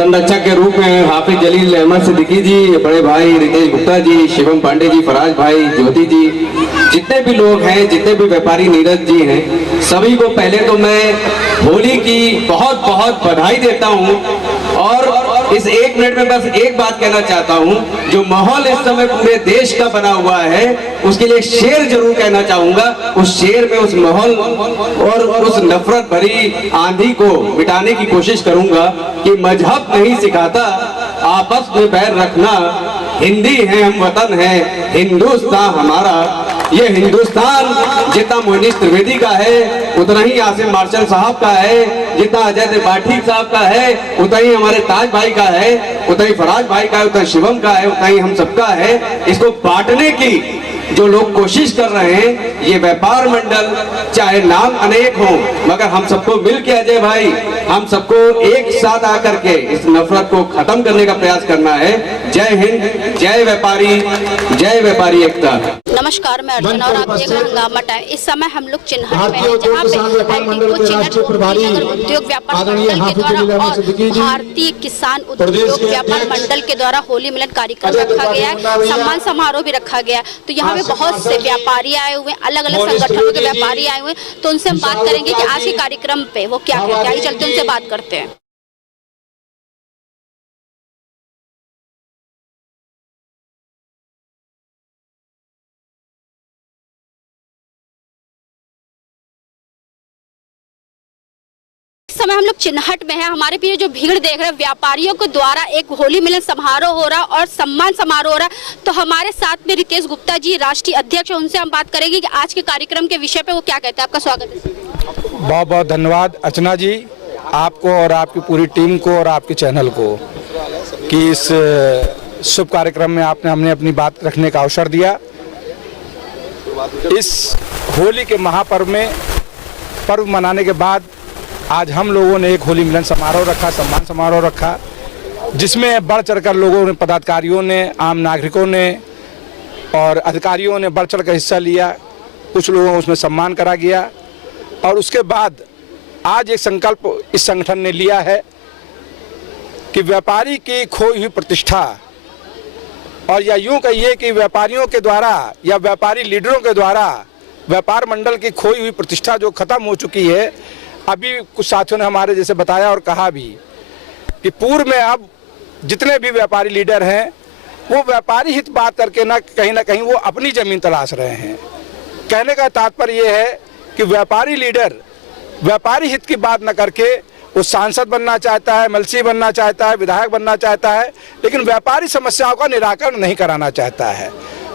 संरक्षक के रूप में हाफिज जलील अहमद सिद्दीकी जी, बड़े भाई रितेश गुप्ता जी, शिवम पांडे जी, फराज भाई, ज्योति जी, जितने भी लोग हैं, जितने भी व्यापारी नीरज जी हैं, सभी को पहले तो मैं होली की बहुत बहुत बधाई देता हूं। और इस 1 मिनट में बस एक बात कहना चाहता हूं, जो माहौल इस समय पूरे देश का बना हुआ है उसके लिए एक शेर जरूर कहना चाहूंगा। उस शेर में उस माहौल और उस नफरत भरी आंधी को मिटाने की कोशिश करूंगा कि मजहब नहीं सिखाता आपस में बैर रखना, हिंदी है हम वतन है हिंदुस्तान हमारा। ये हिंदुस्तान जितना मोइनीश त्रिवेदी का है उतना ही आसिम मार्शल साहब का है, जितना अजय त्रिपाठी साहब का है उतना ही हमारे ताज भाई का है, उतना ही फराज भाई का है, उतना शिवम का है, उतना ही हम सबका है। इसको बांटने की जो लोग कोशिश कर रहे हैं, ये व्यापार मंडल चाहे नाम अनेक हो मगर हम सबको मिल के अजय भाई, हम सबको एक साथ आकर के इस नफरत को खत्म करने का प्रयास करना है। जय हिंद, जय व्यापारी एकता। नमस्कार, मैं अर्चना और आप देख रहे हैं हंगामा टाइम। इस समय हम लोग चिन्हट में हैं, जहाँ पे चिन्हट उद्योग व्यापार मंडल के द्वारा और भारतीय किसान उद्योग व्यापार मंडल के द्वारा होली मिलन कार्यक्रम रखा गया है, सम्मान समारोह भी रखा गया है। तो यहाँ पे बहुत से व्यापारी आए हुए, अलग अलग संगठनों के व्यापारी आए हुए, तो उनसे हम बात करेंगे कि आज के कार्यक्रम पे वो क्या कहते हैं। चलते उनसे बात करते हैं। समय हम लोग चिन्हट में हैं। हमारे पीछे जो भीड़ देख रहे हैं, व्यापारियों के द्वारा एक होली मिलन समारोह हो रहा और सम्मान समारोह हो रहा। तो हमारे साथ में रितेश गुप्ता जी, राष्ट्रीय अध्यक्ष, उनसे हम बात करेंगे कि आज के कार्यक्रम के विषय पे वो क्या कहते हैं। आपका स्वागत है। बहुत बहुत धन्यवाद अर्चना जी, आपको और आपकी पूरी टीम को और आपके चैनल को कि इस शुभ कार्यक्रम में आपने हमने अपनी बात रखने का अवसर दिया। इस होली के महापर्व में पर्व मनाने के बाद आज हम लोगों ने एक होली मिलन समारोह रखा, सम्मान समारोह रखा, जिसमें बढ़ चढ़कर लोगों ने, पदाधिकारियों ने, आम नागरिकों ने और अधिकारियों ने बढ़ चढ़ कर हिस्सा लिया। कुछ लोगों को उसमें सम्मान करा गया और उसके बाद आज एक संकल्प इस संगठन ने लिया है कि व्यापारी की खोई हुई प्रतिष्ठा, और या यूँ कहिए कि व्यापारियों के द्वारा या व्यापारी लीडरों के द्वारा व्यापार मंडल की खोई हुई प्रतिष्ठा जो खत्म हो चुकी है। अभी कुछ साथियों ने हमारे जैसे बताया और कहा भी कि पूर्व में अब जितने भी व्यापारी लीडर हैं वो व्यापारी हित बात करके ना कहीं वो अपनी ज़मीन तलाश रहे हैं। कहने का तात्पर्य ये है कि व्यापारी लीडर व्यापारी हित की बात न करके वो सांसद बनना चाहता है, एमएलसी बनना चाहता है, विधायक बनना चाहता है, लेकिन व्यापारी समस्याओं का निराकरण नहीं कराना चाहता है।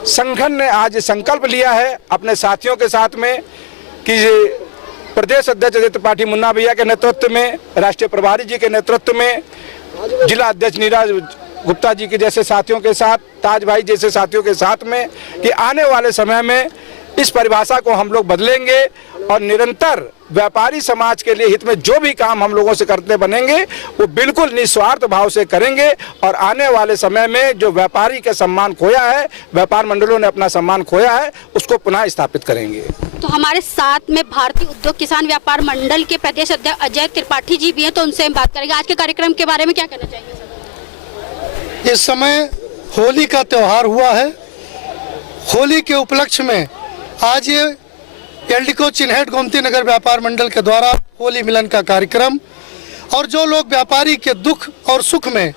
संगठन ने आज ये संकल्प लिया है अपने साथियों के साथ में कि प्रदेश अध्यक्ष अजय त्रिपाठी मुन्ना भैया के नेतृत्व में, राष्ट्रीय प्रभारी जी के नेतृत्व में, जिला अध्यक्ष नीरज गुप्ता जी के जैसे साथियों के साथ, ताज भाई जैसे साथियों के साथ में, कि आने वाले समय में इस परिभाषा को हम लोग बदलेंगे और निरंतर व्यापारी समाज के लिए हित में जो भी काम हम लोगों से करते बनेंगे वो बिल्कुल निस्वार्थ भाव से करेंगे। और आने वाले समय में जो व्यापारी का सम्मान खोया है, व्यापार मंडलों ने अपना सम्मान खोया है, उसको पुनः स्थापित करेंगे। तो हमारे साथ में भारतीय उद्योग किसान व्यापार मंडल के प्रदेश अध्यक्ष अजय त्रिपाठी जी भी हैं, तो उनसे हम बात करेंगे। आज के कार्यक्रम के बारे में क्या कहना चाहेंगे? इस समय होली का त्यौहार हुआ है। होली के उपलक्ष्य में आज ये एल्डिको चिन्हट गोमती नगर व्यापार मंडल के द्वारा होली मिलन का कार्यक्रम, और जो लोग व्यापारी के दुख और सुख में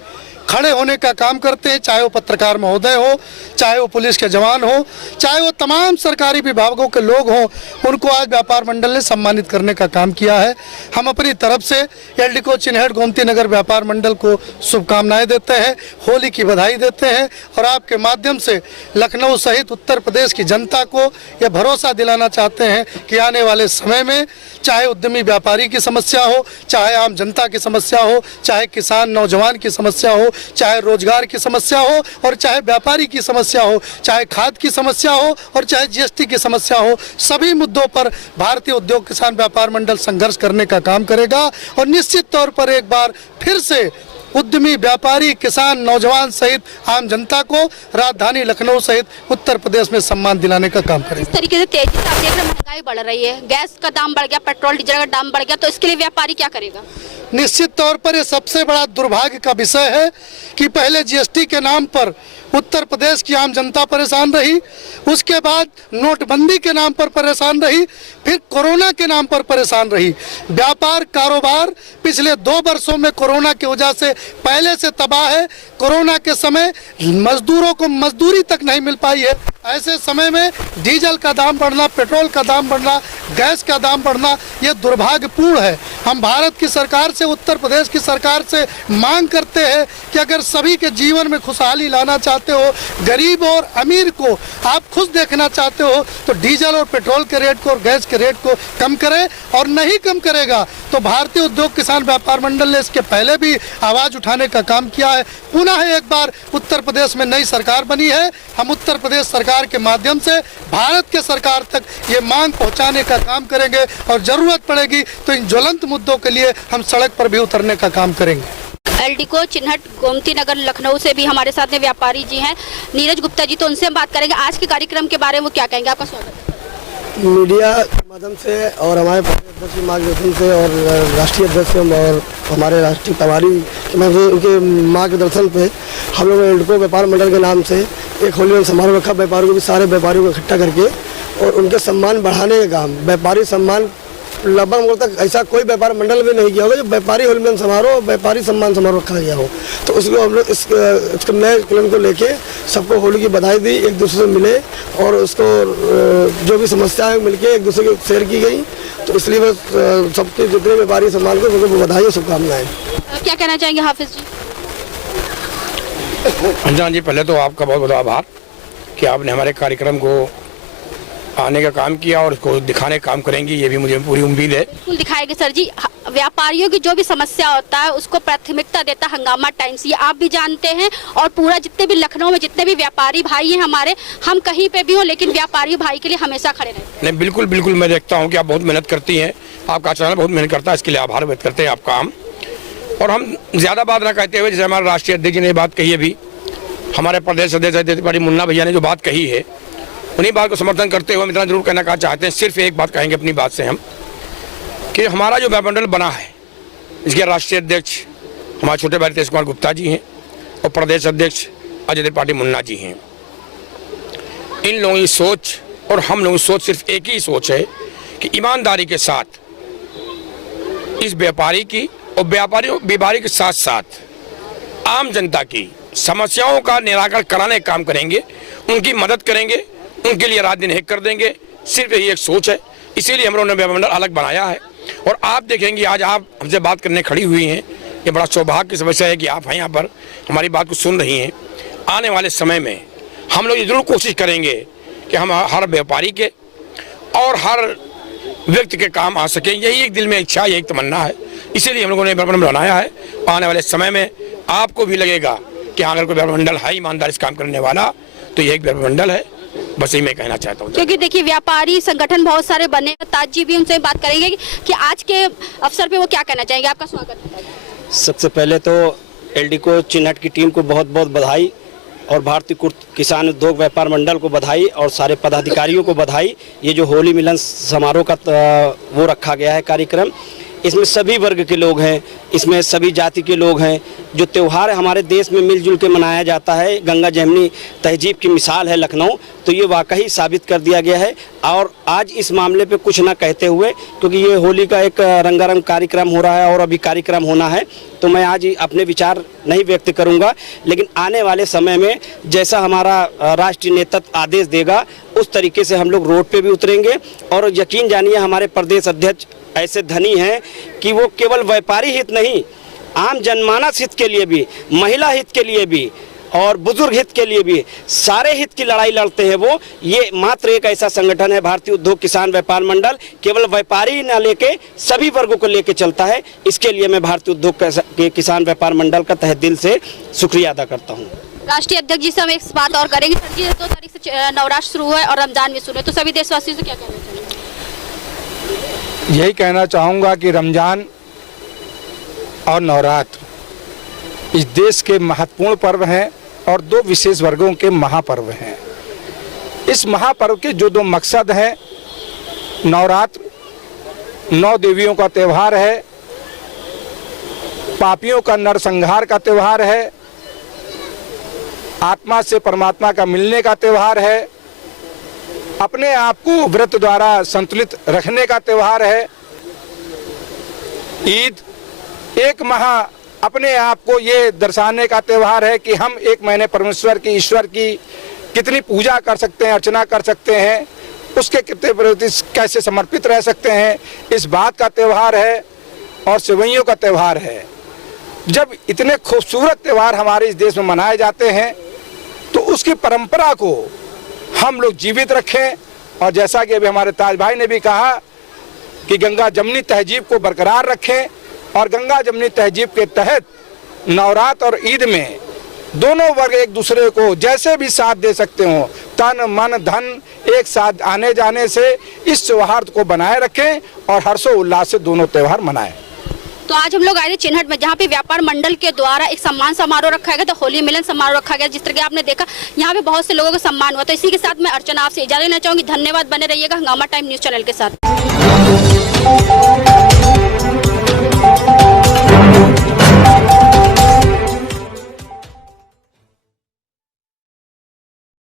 खड़े होने का काम करते हैं, चाहे वो पत्रकार महोदय हो, चाहे वो पुलिस के जवान हो, चाहे वो तमाम सरकारी विभागों के लोग हों, उनको आज व्यापार मंडल ने सम्मानित करने का काम किया है। हम अपनी तरफ से एल्डिको चिन्हट गोमती नगर व्यापार मंडल को शुभकामनाएं देते हैं, होली की बधाई देते हैं और आपके माध्यम से लखनऊ सहित उत्तर प्रदेश की जनता को यह भरोसा दिलाना चाहते हैं कि आने वाले समय में चाहे उद्यमी व्यापारी की समस्या हो, चाहे आम जनता की समस्या हो, चाहे किसान नौजवान की समस्या हो, चाहे रोजगार की समस्या हो और चाहे व्यापारी की समस्या हो, चाहे खाद की समस्या हो और चाहे जीएसटी की समस्या हो, सभी मुद्दों पर भारतीय उद्योग किसान व्यापार मंडल संघर्ष करने का काम करेगा। और निश्चित तौर पर एक बार फिर से उद्यमी व्यापारी किसान नौजवान सहित आम जनता को राजधानी लखनऊ सहित उत्तर प्रदेश में सम्मान दिलाने का काम करेंगे। इस तरीके से तेजी से आप देख रहे हैं महंगाई बढ़ रही है, गैस का दाम बढ़ गया, पेट्रोल डीजल का दाम बढ़ गया, तो इसके लिए व्यापारी क्या करेगा? निश्चित तौर पर ये सबसे बड़ा दुर्भाग्य का विषय है कि पहले जीएसटी के नाम पर उत्तर प्रदेश की आम जनता परेशान रही, उसके बाद नोटबंदी के नाम पर परेशान रही, फिर कोरोना के नाम पर परेशान रही। व्यापार कारोबार पिछले 2 वर्षों में कोरोना की वजह से पहले से तबाह है। कोरोना के समय मजदूरों को मजदूरी तक नहीं मिल पाई है। ऐसे समय में डीजल का दाम बढ़ना, पेट्रोल का दाम बढ़ना, गैस का दाम बढ़ना, ये दुर्भाग्यपूर्ण है। हम भारत की सरकार से, उत्तर प्रदेश की सरकार से मांग करते हैं कि अगर सभी के जीवन में खुशहाली लाना चाहते हो, गरीब और अमीर को आप खुश देखना चाहते हो, तो डीजल और पेट्रोल के रेट को और गैस के रेट को कम करें। और नहीं कम करेगा तो भारतीय उद्योग किसान व्यापार मंडल ने इसके पहले भी आवाज़ उठाने का काम किया है। पुनः एक बार उत्तर प्रदेश में नई सरकार बनी है, हम उत्तर प्रदेश सरकार के माध्यम से भारत के सरकार तक ये मांग पहुंचाने का काम करेंगे और जरूरत पड़ेगी तो इन ज्वलंत मुद्दों के लिए हम सड़क पर भी उतरने का काम करेंगे। एल्डिको चिन्हट गोमती नगर लखनऊ से भी हमारे साथ में व्यापारी जी हैं नीरज गुप्ता जी, तो उनसे हम बात करेंगे आज के कार्यक्रम के बारे में। क्या कहेंगे? आपका स्वागत है। मीडिया के माध्यम से और हमारे अध्यक्ष के मार्गदर्शन से और राष्ट्रीय अध्यक्ष और हमारे राष्ट्रीय प्रभारी के माध्यम से उनके मार्गदर्शन पे हम लोग एल्डिको व्यापार मंडल के नाम से एक होली मिलन समारोह रखा। व्यापारियों को भी, सारे व्यापारियों को इकट्ठा करके और उनके सम्मान बढ़ाने का काम, व्यापारी सम्मान लगभग मुझ तक ऐसा कोई व्यापार मंडल में नहीं किया होगा जो व्यापारी होली मिलन समारोह, व्यापारी सम्मान समारोह रखा गया हो। तो उसको हम लोग इसको नए प्लान को लेके सबको होली की बधाई दी, एक दूसरे से मिले और उसको जो भी समस्या है मिलके एक दूसरे को शेयर की गई। तो इसलिए बस सबके जितने व्यापारी सम्मान को उनको बधाई और शुभकामनाएं। क्या कहना चाहेंगे हाफिज जी? अंजना जी, पहले तो आपका बहुत बहुत आभार कि आपने हमारे कार्यक्रम को आने का काम किया और उसको दिखाने का काम करेंगी, ये भी मुझे पूरी उम्मीद है। बिल्कुल दिखाएंगे सर जी। व्यापारियों की जो भी समस्या होता है उसको प्राथमिकता देता हंगामा टाइम्स, ये आप भी जानते हैं। और पूरा जितने भी लखनऊ में जितने भी व्यापारी भाई हैं हमारे, हम कहीं पे भी हो लेकिन व्यापारी भाई के लिए हमेशा खड़े रहते हैं। नहीं, बिल्कुल बिल्कुल, मैं देखता हूँ कि आप बहुत मेहनत करती हैं, आपका चैनल बहुत मेहनत करता है, इसके लिए आभार व्यक्त करते हैं आपका हम। और हम ज़्यादा बात ना कहते हुए, जैसे हमारे राष्ट्रीय अध्यक्ष जी ने बात कही है, भी हमारे प्रदेश अध्यक्ष मुन्ना भैया ने जो बात कही है, उन्हीं बात को समर्थन करते हुए हम इतना जरूर कहना चाहते हैं। सिर्फ एक बात कहेंगे अपनी बात से हम, कि हमारा जो व्यापार मंडल बना है, इसके राष्ट्रीय अध्यक्ष हमारे छोटे भाई तेज कुमार गुप्ता जी हैं और प्रदेश अध्यक्ष अजय त्रिपाठी मुन्ना जी हैं। इन लोगों की सोच और हम लोगों की सोच सिर्फ एक ही सोच है कि ईमानदारी के साथ इस व्यापारी की और व्यापारी के साथ साथ आम जनता की समस्याओं का निराकरण कराने का काम करेंगे, उनकी मदद करेंगे, उनके लिए रात दिन एक कर देंगे। सिर्फ यही एक सोच है, इसीलिए हम लोगों ने व्यापार मंडल अलग बनाया है। और आप देखेंगे आज आप हमसे बात करने खड़ी हुई हैं, ये बड़ा सौभाग्य की समस्या है कि आप हैं यहाँ पर हमारी बात को सुन रही हैं। आने वाले समय में हम लोग ये जरूर कोशिश करेंगे कि हम हर व्यापारी के और हर व्यक्ति के काम आ सकें। यही एक दिल में इच्छा, यही एक तमन्ना है, इसीलिए हम लोगों ने व्यापार मंडल बनाया है। आने वाले समय में आपको भी लगेगा कि अगर कोई व्यापार मंडल है ईमानदारी से काम करने वाला, तो ये एक व्यापार मंडल है। बस यही मैं कहना चाहता हूँ। क्योंकि देखिए व्यापारी संगठन बहुत सारे बने, ताज जी भी उनसे बात करेंगे कि आज के अवसर पे वो क्या कहना चाहेंगे। आपका स्वागत है। सबसे पहले तो एल्डिको चिन्हट की टीम को बहुत बहुत बधाई और भारतीय किसान उद्योग व्यापार मंडल को बधाई और सारे पदाधिकारियों को बधाई। ये जो होली मिलन समारोह का वो रखा गया है कार्यक्रम, इसमें सभी वर्ग के लोग हैं, इसमें सभी जाति के लोग हैं। जो त्यौहार हमारे देश में मिलजुल के मनाया जाता है, गंगा जमुनी तहजीब की मिसाल है लखनऊ, तो ये वाकई साबित कर दिया गया है। और आज इस मामले पे कुछ ना कहते हुए, क्योंकि ये होली का एक रंगारंग कार्यक्रम हो रहा है और अभी कार्यक्रम होना है, तो मैं आज अपने विचार नहीं व्यक्त करूंगा। लेकिन आने वाले समय में जैसा हमारा राष्ट्रीय नेतृत्व आदेश देगा, उस तरीके से हम लोग रोड पे भी उतरेंगे। और यकीन जानिए हमारे प्रदेश अध्यक्ष ऐसे धनी हैं कि वो केवल व्यापारी हित नहीं, आम जनमानस हित के लिए भी, महिला हित के लिए भी और बुजुर्ग हित के लिए भी, सारे हित की लड़ाई लड़ते हैं वो। ये मात्र एक ऐसा संगठन है भारतीय उद्योग किसान व्यापार मंडल, केवल व्यापारी न लेके सभी वर्गों को लेके चलता है। इसके लिए मैं भारतीय उद्योग किसान व्यापार मंडल का तहे दिल से शुक्रिया अदा करता हूँ। राष्ट्रीय अध्यक्ष जी से हम एक बात और करेंगे। सर जी 2 तारीख से नवरात्र शुरू है और रमजान भी शुरू है, तो सभी देशवासियों से क्या कहना चाहिए? यही कहना चाहूँगा कि रमजान और नवरात्र इस देश के महत्वपूर्ण पर्व हैं और 2 विशेष वर्गों के महापर्व हैं। इस महापर्व के जो 2 मकसद हैं, नवरात्र 9 देवियों का त्यौहार है, पापियों का नरसंहार का त्यौहार है, आत्मा से परमात्मा का मिलने का त्यौहार है, अपने आप को व्रत द्वारा संतुलित रखने का त्यौहार है। ईद एक माह अपने आप को ये दर्शाने का त्यौहार है कि हम एक महीने परमेश्वर की, ईश्वर की कितनी पूजा कर सकते हैं, अर्चना कर सकते हैं, उसके कितने प्रति कैसे समर्पित रह सकते हैं, इस बात का त्यौहार है। और सेवइयों का त्यौहार है। जब इतने खूबसूरत त्यौहार हमारे इस देश में मनाए जाते हैं तो उसकी परंपरा को हम लोग जीवित रखें। और जैसा कि अभी हमारे ताज भाई ने भी कहा कि गंगा जमनी तहजीब को बरकरार रखें, और गंगा जमनी तहजीब के तहत नवरात्र और ईद में दोनों वर्ग एक दूसरे को जैसे भी साथ दे सकते हो, तन मन धन एक साथ आने जाने से इस सौहार्द को बनाए रखें और हर्षोल्लास से दोनों त्यौहार मनाएं। तो आज हम लोग आए थे चिन्हट में, जहाँ पे व्यापार मंडल के द्वारा एक सम्मान समारोह रखा गया था, होली मिलन समारोह रखा गया। जिस तरह के आपने देखा यहाँ पे बहुत से लोगों का सम्मान हुआ। तो इसी के साथ मैं अर्चना आपसे इजाजत लेना चाहूंगी। धन्यवाद, बने रहिएगा हंगामा टाइम न्यूज चैनल के साथ।